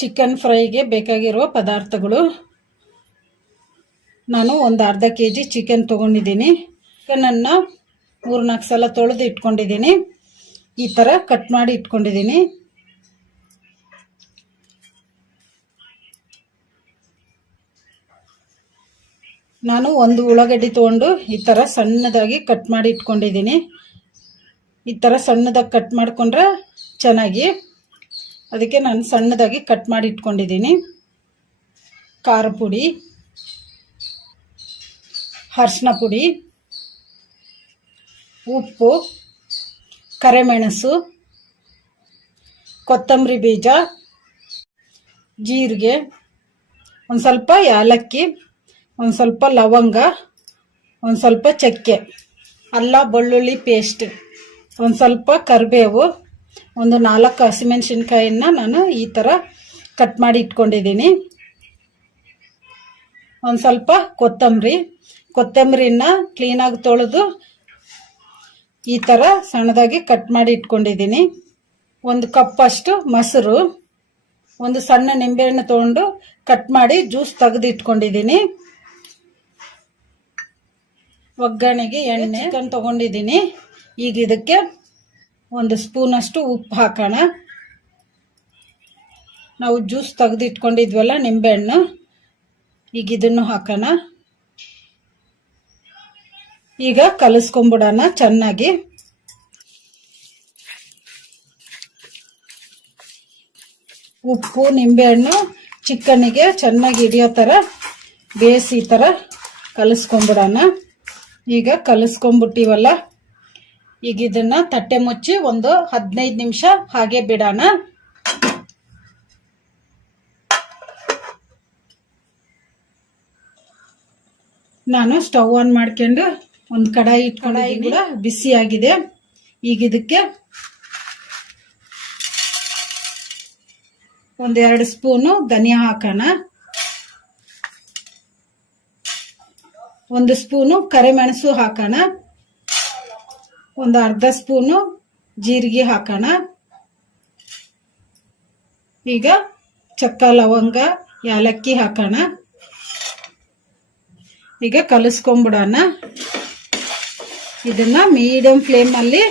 Chicken ಫ್ರೈಗೆ ಬೇಕಾಗಿರುವ ಪದಾರ್ಥಗಳು. ನಾನು ಒಂದು ಅರ್ಧ ಕೆಜಿ ಚಿಕನ್ ತೊಗೊಂಡಿದ್ದೀನಿ. ಚಿಕನನ್ನು 3-4 ಸಲ ತೊಳೆದು ಇಟ್ಕೊಂಡಿದ್ದೀನಿ. ಈ ಥರ ಕಟ್ ಮಾಡಿ ಇಟ್ಕೊಂಡಿದ್ದೀನಿ. ನಾನು ಒಂದು ಉಳ್ಳಾಗಡ್ಡಿ ತೊಗೊಂಡು ಈ ಥರ ಸಣ್ಣದಾಗಿ ಕಟ್ ಮಾಡಿ ಇಟ್ಕೊಂಡಿದ್ದೀನಿ. ಈ ಥರ ಸಣ್ಣದಾಗಿ ಕಟ್ ಮಾಡಿಕೊಂಡ್ರೆ ಚೆನ್ನಾಗಿ, ಅದಕ್ಕೆ ನಾನು ಸಣ್ಣದಾಗಿ ಕಟ್ ಮಾಡಿ ಇಟ್ಕೊಂಡಿದ್ದೀನಿ. ಖಾರ ಪುಡಿ, ಅರಿಶಿನ ಪುಡಿ, ಉಪ್ಪು, ಕರಿಮೆಣಸು, ಕೊತ್ತಂಬರಿ ಬೀಜ, ಜೀರಿಗೆ, ಒಂದು ಸ್ವಲ್ಪ ಏಲಕ್ಕಿ, ಒಂದು ಸ್ವಲ್ಪ ಲವಂಗ, ಒಂದು ಸ್ವಲ್ಪ ಚಕ್ಕೆ, ಅಲ್ಲ ಬೆಳ್ಳುಳ್ಳಿ ಪೇಸ್ಟ್, ಒಂದು ಸ್ವಲ್ಪ ಕರಿಬೇವು, ಒಂದು 4 ಹಸಿಮೆಣಸಿನ್ಕಾಯಿನ ನಾನು ಈ ಥರ ಕಟ್ ಮಾಡಿ ಇಟ್ಕೊಂಡಿದ್ದೀನಿ. ಒಂದು ಸ್ವಲ್ಪ ಕೊತ್ತಂಬರಿನ ಕ್ಲೀನಾಗಿ ತೊಳೆದು ಈ ಥರ ಸಣ್ಣದಾಗಿ ಕಟ್ ಮಾಡಿ ಇಟ್ಕೊಂಡಿದ್ದೀನಿ. 1 ಕಪ್ ಅಷ್ಟು ಮೊಸರು, ಒಂದು ಸಣ್ಣ ನಿಂಬೆಹಣ್ಣು ತೊಗೊಂಡು ಕಟ್ ಮಾಡಿ ಜ್ಯೂಸ್ ತೆಗೆದು ಇಟ್ಕೊಂಡಿದ್ದೀನಿ. ಒಗ್ಗರಣೆಗೆ ಎಣ್ಣೆ, ಚಿಕನ್ ತೊಗೊಂಡಿದ್ದೀನಿ. ಈಗ ಇದಕ್ಕೆ 1 ಸ್ಪೂನಷ್ಟು ಉಪ್ಪು ಹಾಕೋಣ. ನಾವು ಜ್ಯೂಸ್ ತೆಗೆದು ಇಟ್ಕೊಂಡಿದ್ವಲ್ಲ ನಿಂಬೆಹಣ್ಣು, ಈಗ ಇದನ್ನು ಹಾಕೋಣ. ಈಗ ಕಲಿಸ್ಕೊಂಬಿಡೋಣ ಚೆನ್ನಾಗಿ. ಉಪ್ಪು ನಿಂಬೆಹಣ್ಣು ಚಿಕನ್ನಿಗೆ ಚೆನ್ನಾಗಿ ಹಿಡಿಯೋ ಥರ ಬೇಯಿಸಿ ಈ ಥರ ಕಲಿಸ್ಕೊಂಬಿಡೋಣ. ಈಗ ಕಲಿಸ್ಕೊಂಬಿಟ್ಟಿವಲ್ಲ, ಈಗ ಇದನ್ನ ತಟ್ಟೆ ಮುಚ್ಚಿ ಒಂದು 15 ನಿಮಿಷ ಹಾಗೆ ಬಿಡೋಣ. ನಾನು ಸ್ಟವ್ ಆನ್ ಮಾಡ್ಕೊಂಡು ಒಂದು ಕಡಾಯಿ ಕೂಡ ಬಿಸಿ ಆಗಿದೆ. ಈಗ ಇದಕ್ಕೆ 1-2 ಸ್ಪೂನು ಧನಿಯಾ ಹಾಕೋಣ. 1 ಸ್ಪೂನು ಕರಿಮೆಣಸು ಹಾಕೋಣ. ಒಂದು ಅರ್ಧ ಸ್ಪೂನು ಜೀರಿಗೆ ಹಾಕೋಣ. ಈಗ ಚಕ್ಕ ಲವಂಗ ಏಲಕ್ಕಿ ಹಾಕೋಣ. ಈಗ ಕಲಿಸ್ಕೊಂಬಿಡೋಣ. ಇದನ್ನ ಮೀಡಿಯಂ ಫ್ಲೇಮಲ್ಲಿ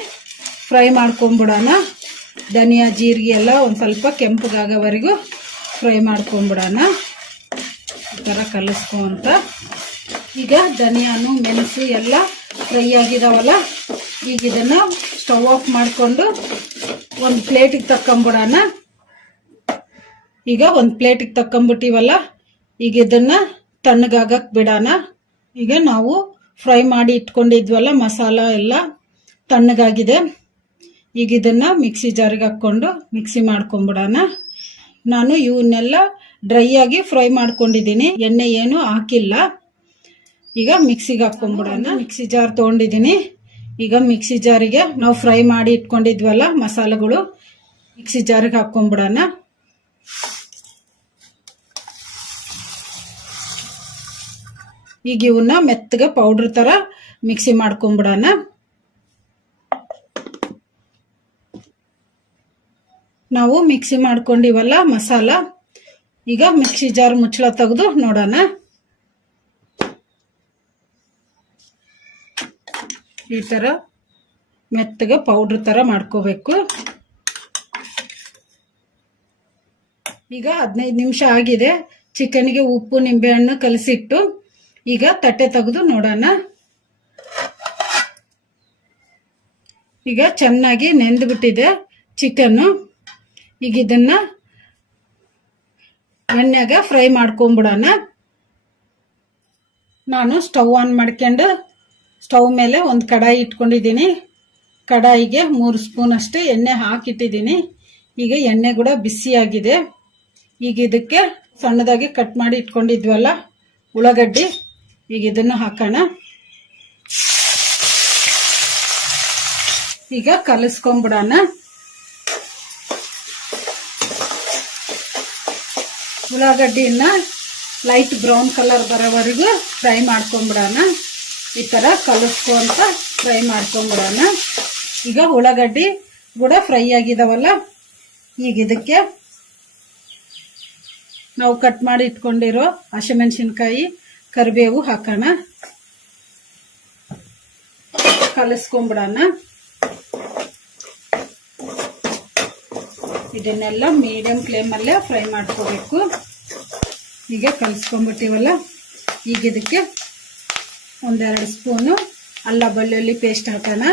ಫ್ರೈ ಮಾಡ್ಕೊಂಬಿಡೋಣ. ಧನಿಯಾ ಜೀರಿಗೆ ಎಲ್ಲ ಒಂದು ಸ್ವಲ್ಪ ಕೆಂಪಗಾಗೋವರೆಗೂ ಫ್ರೈ ಮಾಡ್ಕೊಂಬಿಡೋಣ. ಈ ಥರ ಕಲಿಸ್ಕೊಂತ ಈಗ ಧನಿಯಾನು ಮೆಣಸು ಎಲ್ಲ ಫ್ರೈ ಆಗಿದಾವಲ್ಲ, ಈಗ ಇದನ್ನು ಸ್ಟವ್ ಆಫ್ ಮಾಡಿಕೊಂಡು ಒಂದು ಪ್ಲೇಟಿಗೆ ತಕ್ಕೊಂಬಿಡೋಣ. ಈಗ ಒಂದು ಪ್ಲೇಟಿಗೆ ತಕ್ಕೊಂಬಿಟ್ಟಿವಲ್ಲ, ಈಗ ಇದನ್ನು ತಣ್ಣಗಾಗಕ್ಕೆ ಬಿಡೋಣ. ಈಗ ನಾವು ಫ್ರೈ ಮಾಡಿ ಇಟ್ಕೊಂಡಿದ್ವಲ್ಲ ಮಸಾಲ ಎಲ್ಲ ತಣ್ಣಗಾಗಿದೆ. ಈಗ ಇದನ್ನು ಮಿಕ್ಸಿ ಜಾರಿಗೆ ಹಾಕ್ಕೊಂಡು ಮಿಕ್ಸಿ ಮಾಡ್ಕೊಂಬಿಡೋಣ. ನಾನು ಇವನ್ನೆಲ್ಲ ಡ್ರೈ ಆಗಿ ಫ್ರೈ ಮಾಡ್ಕೊಂಡಿದ್ದೀನಿ, ಎಣ್ಣೆ ಏನು ಹಾಕಿಲ್ಲ. ಈಗ ಮಿಕ್ಸಿಗೆ ಹಾಕ್ಕೊಂಬಿಡೋಣ. ಮಿಕ್ಸಿ ಜಾರ್ ತೊಗೊಂಡಿದ್ದೀನಿ. ಈಗ ಮಿಕ್ಸಿ ಜಾರಿಗೆ ನಾವು ಫ್ರೈ ಮಾಡಿ ಇಟ್ಕೊಂಡಿದ್ವಲ್ಲ ಮಸಾಲೆಗಳು ಮಿಕ್ಸಿ ಜಾರಿಗೆ ಹಾಕ್ಕೊಂಬಿಡೋಣ. ಈಗ ಇವನ್ನ ಮೆತ್ತಗೆ ಪೌಡ್ರ್ ಥರ ಮಿಕ್ಸಿ ಮಾಡ್ಕೊಂಬಿಡೋಣ. ನಾವು ಮಿಕ್ಸಿ ಮಾಡ್ಕೊಂಡಿವಲ್ಲ ಮಸಾಲ, ಈಗ ಮಿಕ್ಸಿ ಜಾರ್ ಮುಚ್ಚಳ ತೆಗೆದು ನೋಡೋಣ. ಈ ಥರ ಮೆತ್ತಗೆ ಪೌಡ್ರ್ ಥರ ಮಾಡ್ಕೋಬೇಕು. ಈಗ 15 ನಿಮಿಷ ಆಗಿದೆ. ಚಿಕನ್ಗೆ ಉಪ್ಪು ನಿಂಬೆಹಣ್ಣು ಕಲಸಿಟ್ಟು ಈಗ ತಟ್ಟೆ ತೆಗೆದು ನೋಡೋಣ. ಈಗ ಚೆನ್ನಾಗಿ ನೆಂದ್ಬಿಟ್ಟಿದೆ ಚಿಕನ್ನು. ಈಗ ಇದನ್ನ ಎಣ್ಣೆಗ ಫ್ರೈ ಮಾಡ್ಕೊಂಬಿಡೋಣ. ನಾನು ಸ್ಟವ್ ಆನ್ ಮಾಡ್ಕೊಂಡು ಸ್ಟವ್ ಮೇಲೆ ಒಂದು ಕಡಾಯಿ ಇಟ್ಕೊಂಡಿದ್ದೀನಿ. ಕಡಾಯಿಗೆ 3 ಸ್ಪೂನ್ ಅಷ್ಟು ಎಣ್ಣೆ ಹಾಕಿಟ್ಟಿದ್ದೀನಿ. ಈಗ ಎಣ್ಣೆ ಕೂಡ ಬಿಸಿಯಾಗಿದೆ. ಈಗ ಇದಕ್ಕೆ ಸಣ್ಣದಾಗಿ ಕಟ್ ಮಾಡಿ ಇಟ್ಕೊಂಡಿದ್ವಲ್ಲ ಉಳ್ಳಾಗಡ್ಡಿ, ಈಗ ಇದನ್ನು ಹಾಕೋಣ. ಈಗ ಕಲಿಸ್ಕೊಂಬಿಡೋಣ. ಉಳ್ಳಾಗಡ್ಡಿನ ಲೈಟ್ ಬ್ರೌನ್ ಕಲರ್ ಬರೋವರೆಗೂ ಫ್ರೈ ಮಾಡ್ಕೊಂಬಿಡೋಣ. ಈ ಥರ ಕಲಿಸ್ಕೊಂತ ಫ್ರೈ ಮಾಡ್ಕೊಂಬಿಡೋಣ. ಈಗ ಉಳ್ಳಾಗಡ್ಡಿ ಕೂಡ ಫ್ರೈ ಆಗಿದಾವಲ್ಲ, ಈಗ ಇದಕ್ಕೆ ನಾವು ಕಟ್ ಮಾಡಿ ಇಟ್ಕೊಂಡಿರೋ ಹಸಿಮೆಣಸಿನ್ಕಾಯಿ ಕರಿಬೇವು ಹಾಕೋಣ, ಕಲಿಸ್ಕೊಂಡ್ಬಿಡೋಣ. ಇದನ್ನೆಲ್ಲ ಮೀಡಿಯಂ ಫ್ಲೇಮಲ್ಲೇ ಫ್ರೈ ಮಾಡ್ಕೋಬೇಕು. ಈಗ ಕಲಿಸ್ಕೊಂಡ್ಬಿಟ್ಟಿವಲ್ಲ, ಈಗ ಇದಕ್ಕೆ ಒಂದೆರಡು ಸ್ಪೂನು ಅಲ್ಲ ಬೆಳ್ಳುಳ್ಳಿ ಪೇಸ್ಟ್ ಹಾಕೋಣ.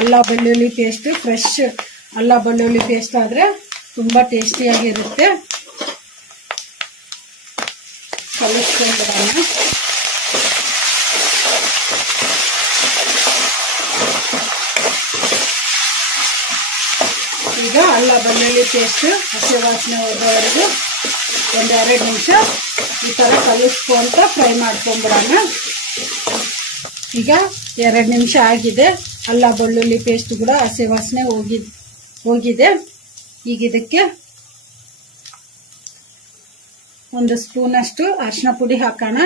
ಅಲ್ಲ ಬೆಳ್ಳುಳ್ಳಿ ಪೇಸ್ಟ್ ಫ್ರೆಶ್ ಅಲ್ಲ ಬೆಳ್ಳುಳ್ಳಿ ಪೇಸ್ಟ್ ಆದರೆ ತುಂಬ ಟೇಸ್ಟಿಯಾಗಿರುತ್ತೆ. ಕಲಿಸ್ಕೊಂಡ್ಬಿಡೋಣ. ಈಗ ಅಲ್ಲ ಬೆಳ್ಳುಳ್ಳಿ ಪೇಸ್ಟ್ ಹಸಿ ವಾಸನೆ ಹೋಗೋವರೆಗೂ ಒಂದೆರಡು ನಿಮಿಷ ಈ ಥರ ಕಲಿಸ್ಕೊಂತ ಫ್ರೈ ಮಾಡ್ಕೊಂಡ್ಬಿಡೋಣ. ಈಗ 2 ನಿಮಿಷ ಆಗಿದೆ. ಅಲ್ಲ ಬೆಳ್ಳುಳ್ಳಿ ಪೇಸ್ಟ್ ಕೂಡ ಹಸಿ ವಾಸನೆ ಹೋಗಿದೆ. ಈಗ ಇದಕ್ಕೆ 1 ಸ್ಪೂನಷ್ಟು ಅರಿಶಿನ ಪುಡಿ ಹಾಕೋಣ,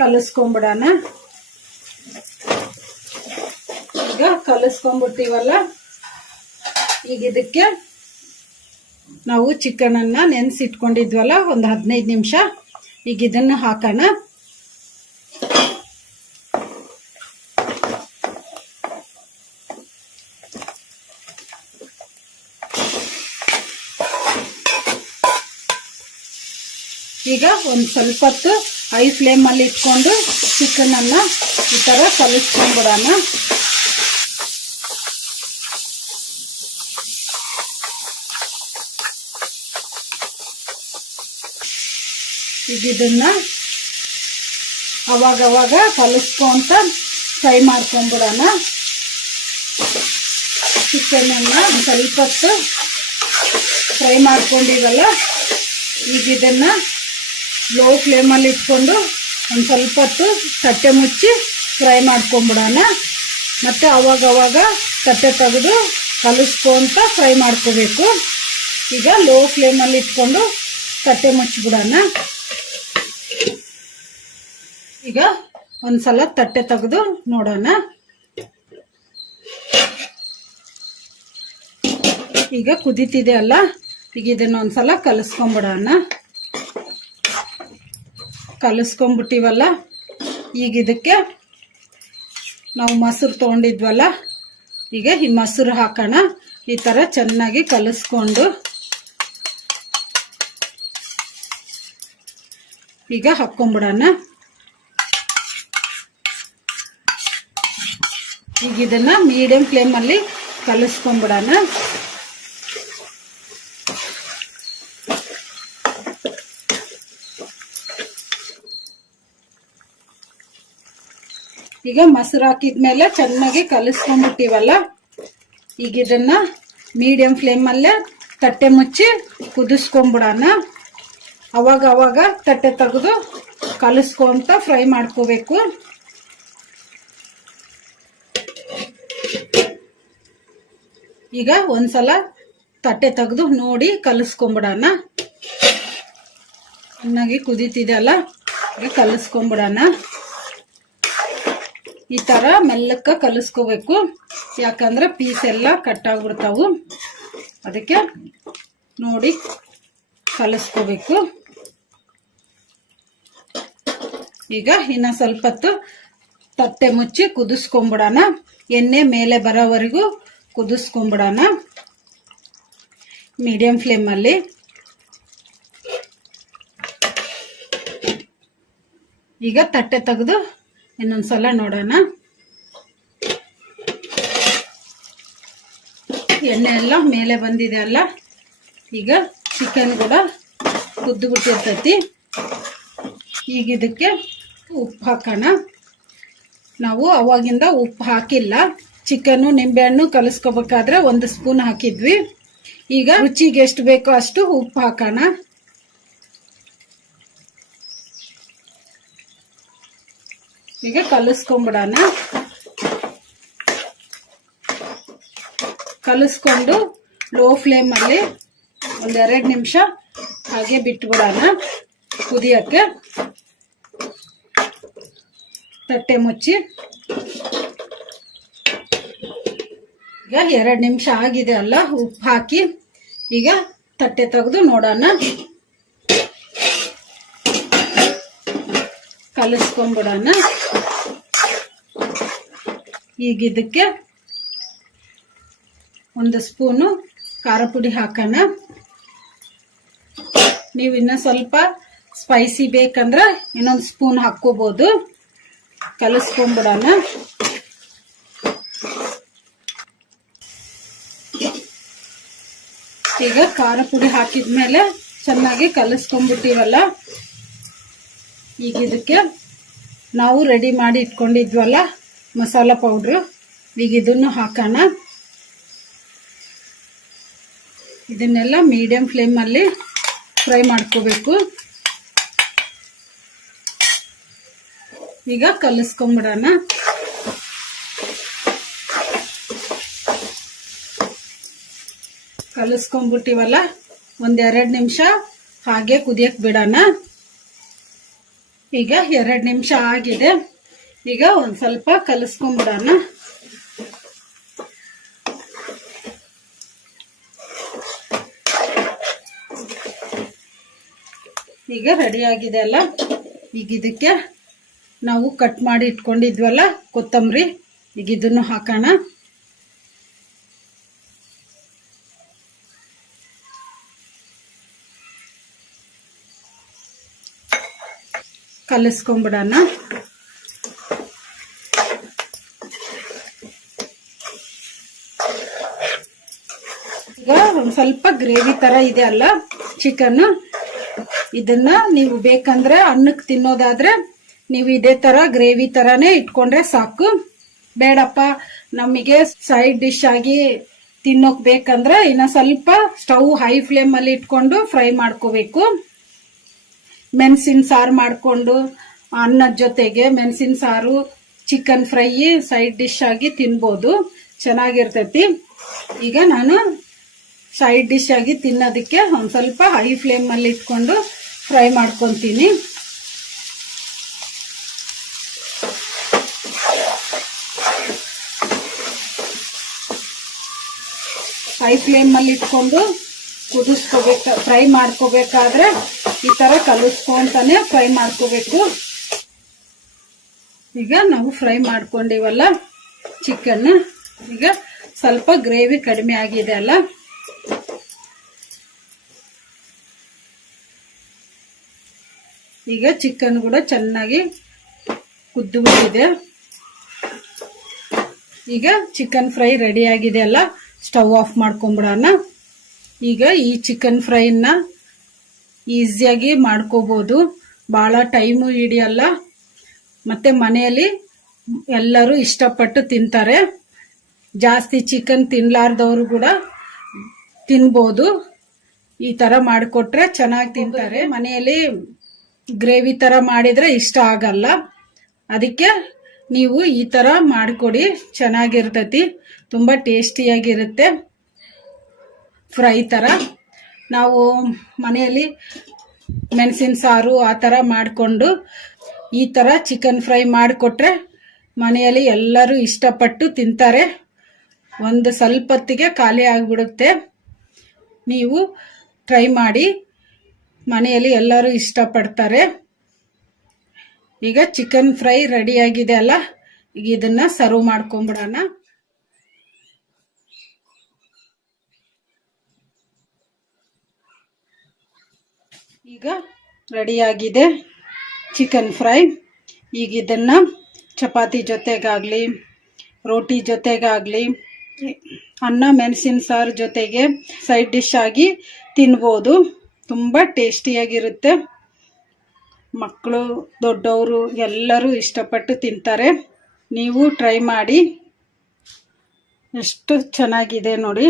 ಕಲಿಸ್ಕೊಂಡ್ಬಿಡೋಣ. ಈಗ ಕಲಿಸ್ಕೊಂಡ್ಬಿಟ್ಟಿವಲ್ಲ, ಈಗ ಇದಕ್ಕೆ ನಾವು ಚಿಕನ್ ಅನ್ನ ನೆನೆಸಿಟ್ಕೊಂಡಿದ್ವಲ್ಲ ಒಂದು 15 ನಿಮಿಷ, ಈಗ ಇದನ್ನು ಹಾಕೋಣ. ಈಗ ಒಂದು ಸ್ವಲ್ಪ ಹೊತ್ತು ಹೈ ಫ್ಲೇಮಲ್ಲಿ ಇಟ್ಕೊಂಡು ಚಿಕನ್ ಅನ್ನ ಈ ಥರ ಕಲಿಸ್ಕೊಂಡ್ಬಿಡೋಣ. ಈಗ ಇದನ್ನ ಅವಾಗವಾಗ ಕಲಿಸ್ಕೊಂತ ಫ್ರೈ ಮಾಡ್ಕೊಂಡ್ಬಿಡೋಣ. ಚಿಕನ್ ಅನ್ನ ಸ್ವಲ್ಪ ಹೊತ್ತು ಫ್ರೈ ಮಾಡ್ಕೊಂಡಿವಲ್ಲ, ಈಗ ಇದನ್ನ ಲೋ ಫ್ಲೇಮಲ್ಲಿ ಇಟ್ಕೊಂಡು ಒಂದು ಸ್ವಲ್ಪ ಹೊತ್ತು ತಟ್ಟೆ ಮುಚ್ಚಿ ಫ್ರೈ ಮಾಡ್ಕೊಂಬಿಡೋಣ. ಮತ್ತು ಅವಾಗವಾಗ ತಟ್ಟೆ ತೆಗೆದು ಕಲಿಸ್ಕೊಂತ ಫ್ರೈ ಮಾಡ್ಕೋಬೇಕು. ಈಗ ಲೋ ಫ್ಲೇಮಲ್ಲಿ ಇಟ್ಕೊಂಡು ತಟ್ಟೆ ಮುಚ್ಚಿಬಿಡೋಣ. ಈಗ ಒಂದ್ಸಲ ತಟ್ಟೆ ತೆಗೆದು ನೋಡೋಣ. ಈಗ ಕುದೀತಿದೆ ಅಲ್ಲ, ಈಗ ಇದನ್ನ ಒಂದ್ಸಲ ಕಲಿಸ್ಕೊಂಬಿಡೋಣ. ಕಲಿಸ್ಕೊಂಡ್ಬಿಟ್ಟಿವಲ್ಲ, ಈಗ ಇದಕ್ಕೆ ನಾವು ಮೊಸರು ತೊಗೊಂಡಿದ್ವಲ್ಲ, ಈಗ ಈ ಮೊಸರು ಹಾಕೋಣ. ಈ ಥರ ಚೆನ್ನಾಗಿ ಕಲಿಸ್ಕೊಂಡು ಈಗ ಹಾಕ್ಕೊಂಬಿಡೋಣ. ಈಗ ಇದನ್ನ ಮೀಡಿಯಂ ಫ್ಲೇಮಲ್ಲಿ ಕಲಿಸ್ಕೊಂಬಿಡೋಣ. ಈಗ ಮೊಸರು ಹಾಕಿದ್ಮೇಲೆ ಚೆನ್ನಾಗಿ ಕಲಿಸ್ಕೊಂಡ್ಬಿಟ್ಟಿವಲ್ಲ, ಈಗ ಇದನ್ನ ಮೀಡಿಯಂ ಫ್ಲೇಮಲ್ಲೇ ತಟ್ಟೆ ಮುಚ್ಚಿ ಕುದಿಸ್ಕೊಂಡ್ಬಿಡೋಣ. ಅವಾಗ ತಟ್ಟೆ ತೆಗೆದು ಕಲಿಸ್ಕೊಂತ ಫ್ರೈ ಮಾಡ್ಕೋಬೇಕು. ಈಗ ಒಂದ್ಸಲ ತಟ್ಟೆ ತೆಗೆದು ನೋಡಿ ಕಲಿಸ್ಕೊಂಬಿಡೋಣ. ಚೆನ್ನಾಗಿ ಕುದೀತಿದೆ ಅಲ್ಲ, ಈಗ ಕಲಿಸ್ಕೊಂಬಿಡೋಣ. ಈ ತರ ಮೆಲ್ಲಕ್ಕ ಕಲಿಸ್ಕೋಬೇಕು, ಯಾಕಂದ್ರೆ ಪೀಸ್ ಎಲ್ಲ ಕಟ್ ಆಗ್ಬಿಡ್ತಾವು. ಅದಕ್ಕೆ ನೋಡಿ ಕಲಿಸ್ಕೋಬೇಕು. ಈಗ ಇನ್ನ ಸ್ವಲ್ಪ ಹೊತ್ತು ತಟ್ಟೆ ಮುಚ್ಚಿ ಕುದಿಸ್ಕೊಂಬಿಡೋಣ. ಎಣ್ಣೆ ಮೇಲೆ ಬರೋವರೆಗೂ ಕುದಿಸ್ಕೊಂಬಿಡೋಣ ಮೀಡಿಯಂ ಫ್ಲೇಮಲ್ಲಿ. ಈಗ ತಟ್ಟೆ ತೆಗೆದು ಇನ್ನೊಂದ್ಸಲ ನೋಡೋಣ. ಎಣ್ಣೆ ಎಲ್ಲ ಮೇಲೆ ಬಂದಿದೆ ಅಲ್ಲ, ಈಗ ಚಿಕನ್ ಕೂಡ ಕುದ್ದು ಬಿಟ್ಟಿರ್ತೈತಿ. ಈಗ ಇದಕ್ಕೆ ಉಪ್ಪು ಹಾಕೋಣ. ನಾವು ಅವಾಗಿಂದ ಉಪ್ಪು ಹಾಕಿಲ್ಲ. ಚಿಕನ್ನು ನಿಂಬೆಹಣ್ಣು ಕಲಿಸ್ಕೋಬೇಕಾದ್ರೆ 1 ಸ್ಪೂನ್ ಹಾಕಿದ್ವಿ. ಈಗ ರುಚಿಗೆ ಎಷ್ಟು ಬೇಕೋ ಅಷ್ಟು ಉಪ್ಪು ಹಾಕೋಣ. ಈಗ ಕಲಿಸ್ಕೊಂಬಿಡೋಣ. ಕಲಿಸ್ಕೊಂಡು ಲೋ ಫ್ಲೇಮಲ್ಲಿ 1-2 ನಿಮಿಷ ಹಾಗೆ ಬಿಟ್ಬಿಡೋಣ ಕುದಿಯಕ್ಕೆ. ತಟ್ಟೆ ಮುಚ್ಚಿ ಈಗ 2 ನಿಮಿಷ ಆಗಿದೆ ಅಲ್ಲ, ಉಪ್ಪು ಹಾಕಿ ಈಗ ತಟ್ಟೆ ತೆಗೆದು ನೋಡೋಣ. ಕಲಿಸ್ಕೊಂಡ್ಬಿಡೋಣ. ಈಗ ಇದಕ್ಕೆ 1 ಸ್ಪೂನು ಖಾರ ಪುಡಿ ಹಾಕೋಣ. ನೀವು ಇನ್ನೂ ಸ್ವಲ್ಪ ಸ್ಪೈಸಿ ಬೇಕಂದ್ರೆ ಇನ್ನೊಂದು ಸ್ಪೂನ್ ಹಾಕ್ಕೋಬಹುದು. ಕಲಿಸ್ಕೊಂಡ್ಬಿಡೋಣ. ಈಗ ಖಾರ ಪುಡಿ ಹಾಕಿದ್ಮೇಲೆ ಚೆನ್ನಾಗಿ ಕಲಿಸ್ಕೊಂಡ್ಬಿಟ್ಟಿವಲ್ಲ, ಈಗ ಇದಕ್ಕೆ ನಾವು ರೆಡಿ ಮಾಡಿ ಇಟ್ಕೊಂಡಿದ್ವಲ್ಲ ಮಸಾಲ ಪೌಡ್ರು, ಈಗ ಇದನ್ನು ಹಾಕೋಣ. ಇದನ್ನೆಲ್ಲ ಮೀಡಿಯಂ ಫ್ಲೇಮಲ್ಲಿ ಫ್ರೈ ಮಾಡ್ಕೋಬೇಕು. ಈಗ ಕಲಿಸ್ಕೊಂಡ್ಬಿಡೋಣ. ಕಲಿಸ್ಕೊಂಡ್ಬಿಟ್ಟಿವಲ್ಲ, 1-2 ನಿಮಿಷ ಹಾಗೆ ಕುದಿಯಕ್ಕೆ ಬಿಡೋಣ. ಈಗ 2 ನಿಮಿಷ ಆಗಿದೆ. ಈಗ ಒಂದು ಸ್ವಲ್ಪ ಕಲಿಸ್ಕೊಂಡ್ಬಿಡೋಣ. ಈಗ ರೆಡಿ ಆಗಿದೆ ಅಲ್ಲ, ಈಗ ಇದಕ್ಕೆ ನಾವು ಕಟ್ ಮಾಡಿ ಇಟ್ಕೊಂಡಿದ್ವಲ್ಲ ಕೊತ್ತಂಬರಿ, ಈಗ ಇದನ್ನು ಹಾಕೋಣ. ಕಲಿಸ್ಕೊಂಡ್ಬಿಡೋಣ. ಈಗ ಒಂದು ಸ್ವಲ್ಪ ಗ್ರೇವಿ ತರ ಇದೆ ಅಲ್ಲ ಚಿಕನ್, ಇದನ್ನ ನೀವು ಬೇಕಂದ್ರೆ ಅನ್ನಕ್ಕೆ ತಿನ್ನೋದಾದ್ರೆ ನೀವು ಇದೇ ತರ ಗ್ರೇವಿ ತರಾನೇ ಇಟ್ಕೊಂಡ್ರೆ ಸಾಕು. ಬೇಡಪ್ಪ ನಮಗೆ ಸೈಡ್ ಡಿಶ್ ಆಗಿ ತಿನ್ನೋಕ್ ಬೇಕಂದ್ರೆ ಇನ್ನ ಸ್ವಲ್ಪ ಸ್ಟವ್ ಹೈ ಫ್ಲೇಮ್ ಅಲ್ಲಿ ಇಟ್ಕೊಂಡು ಫ್ರೈ ಮಾಡ್ಕೋಬೇಕು. ಮೆಣಸಿನ ಸಾರು ಮಾಡ್ಕೊಂಡು ಅನ್ನದ ಜೊತೆಗೆ ಮೆಣಸಿನ ಸಾರು, ಚಿಕನ್ ಫ್ರೈ ಸೈಡ್ ಡಿಶ್ ಆಗಿ ತಿನ್ಬೋದು, ಚೆನ್ನಾಗಿರ್ತೈತಿ. ಈಗ ನಾನು ಸೈಡ್ ಡಿಶ್ ಆಗಿ ತಿನ್ನೋದಕ್ಕೆ ಒಂದು ಸ್ವಲ್ಪ ಹೈ ಫ್ಲೇಮ್ ಅಲ್ಲಿ ಇಟ್ಕೊಂಡು ಫ್ರೈ ಮಾಡ್ಕೊತೀನಿ. ಹೈ ಫ್ಲೇಮ್ ಅಲ್ಲಿ ಇಟ್ಕೊಂಡು ಫ್ರೈ ಮಾಡ್ಕೋಬೇಕಾದ್ರೆ ಈ ತರ ಕಲಿಸ್ಕೊಂತಾನೆ ಫ್ರೈ ಮಾಡ್ಕೋಬೇಕು. ಈಗ ನಾವು ಫ್ರೈ ಮಾಡ್ಕೊಂಡಿವಲ್ಲ ಚಿಕನ್, ಈಗ ಸ್ವಲ್ಪ ಗ್ರೇವಿ ಕಡಿಮೆ ಆಗಿದೆ ಅಲ್ಲ, ಈಗ ಚಿಕನ್ ಕೂಡ ಚೆನ್ನಾಗಿ ಕುದ್ದು ಬಿಟ್ಟಿದೆ. ಈಗ ಚಿಕನ್ ಫ್ರೈ ರೆಡಿ ಆಗಿದೆ ಅಲ್ಲ, ಸ್ಟವ್ ಆಫ್ ಮಾಡ್ಕೊಂಡ್ಬಿಡೋಣ. ಈಗ ಈ ಚಿಕನ್ ಫ್ರೈನ ಈಸಿಯಾಗಿ ಮಾಡ್ಕೋಬಹುದು, ಭಾಳ ಟೈಮು ಹಿಡಿಯಲ್ಲ, ಮತ್ತೆ ಮನೆಯಲ್ಲಿ ಎಲ್ಲರೂ ಇಷ್ಟಪಟ್ಟು ತಿಂತಾರೆ. ಜಾಸ್ತಿ ಚಿಕನ್ ತಿನ್ಲಾರ್ದವರು ಕೂಡ ತಿನ್ಬೋದು. ಈ ತರ ಮಾಡಿಕೊಟ್ರೆ ಚೆನ್ನಾಗಿ ತಿಂತಾರೆ. ಮನೆಯಲ್ಲಿ ಗ್ರೇವಿ ತರ ಮಾಡಿದ್ರೆ ಇಷ್ಟ ಆಗಲ್ಲ, ಅದಕ್ಕೆ ನೀವು ಈ ತರ ಮಾಡಿಕೊಡಿ, ಚೆನ್ನಾಗಿರ್ತೈತಿ, ತುಂಬಾ ಟೇಸ್ಟಿಯಾಗಿರುತ್ತೆ. ಫ್ರೈ ತರ ನಾವು ಮನೆಯಲ್ಲಿ ಮೆಣಸಿನ ಸಾರು ಆ ತರ ಮಾಡಿಕೊಂಡು ಈ ತರ ಚಿಕನ್ ಫ್ರೈ ಮಾಡಿಕೊಟ್ರೆ ಮನೆಯಲ್ಲಿ ಎಲ್ಲರೂ ಇಷ್ಟಪಟ್ಟು ತಿಂತಾರೆ. ಒಂದು ಸ್ವಲ್ಪ ಹೊತ್ತಿಗೆ ಖಾಲಿ ಆಗಿಬಿಡುತ್ತೆ. ನೀವು ಟ್ರೈ ಮಾಡಿ, ಮನೆಯಲ್ಲಿ ಎಲ್ಲರೂ ಇಷ್ಟಪಡ್ತಾರೆ. ಈಗ ಚಿಕನ್ ಫ್ರೈ ರೆಡಿ ಆಗಿದೆ ಅಲ್ಲ, ಈಗ ಇದನ್ನ ಸರ್ವ್ ಮಾಡ್ಕೊಂಡ್ಬಿಡೋಣ. ಈಗ ರೆಡಿಯಾಗಿದೆ ಚಿಕನ್ ಫ್ರೈ. ಈಗ ಇದನ್ನ ಚಪಾತಿ ಜೊತೆಗಾಗಲಿ, ರೋಟಿ ಜೊತೆಗಾಗಲಿ, ಅನ್ನ ಮೆಣಸಿನ ಸಾರು ಜೊತೆಗೆ ಸೈಡ್ ಡಿಶ್ ಆಗಿ ತಿನ್ಬೋದು. ತುಂಬ ಟೇಸ್ಟಿಯಾಗಿರುತ್ತೆ. ಮಕ್ಕಳು ದೊಡ್ಡವರು ಎಲ್ಲರೂ ಇಷ್ಟಪಟ್ಟು ತಿಂತಾರೆ. ನೀವು ಟ್ರೈ ಮಾಡಿ. ಎಷ್ಟು ಚೆನ್ನಾಗಿದೆ ನೋಡಿ,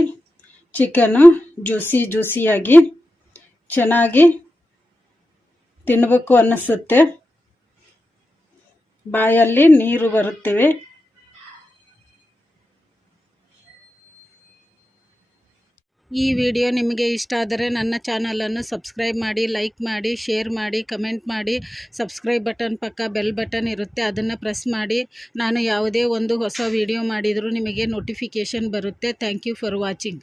ಚಿಕನ್ನು ಜ್ಯೂಸಿಯಾಗಿ ಚೆನ್ನಾಗಿ ತಿನ್ನಬೇಕು ಅನ್ನಿಸುತ್ತೆ, ಬಾಯಲ್ಲಿ ನೀರು ಬರುತ್ತವೆ. ಈ ವಿಡಿಯೋ ನಿಮಗೆ ಇಷ್ಟ ಆದರೆ ನನ್ನ ಚಾನಲನ್ನು ಸಬ್ಸ್ಕ್ರೈಬ್ ಮಾಡಿ, ಲೈಕ್ ಮಾಡಿ, ಶೇರ್ ಮಾಡಿ, ಕಮೆಂಟ್ ಮಾಡಿ. ಸಬ್ಸ್ಕ್ರೈಬ್ ಬಟನ್ ಪಕ್ಕ ಬೆಲ್ ಬಟನ್ ಇರುತ್ತೆ, ಅದನ್ನು ಪ್ರೆಸ್ ಮಾಡಿ. ನಾನು ಯಾವುದೇ ಒಂದು ಹೊಸ ವಿಡಿಯೋ ಮಾಡಿದರೂ ನಿಮಗೆ ನೋಟಿಫಿಕೇಷನ್ ಬರುತ್ತೆ. Thank you for watching.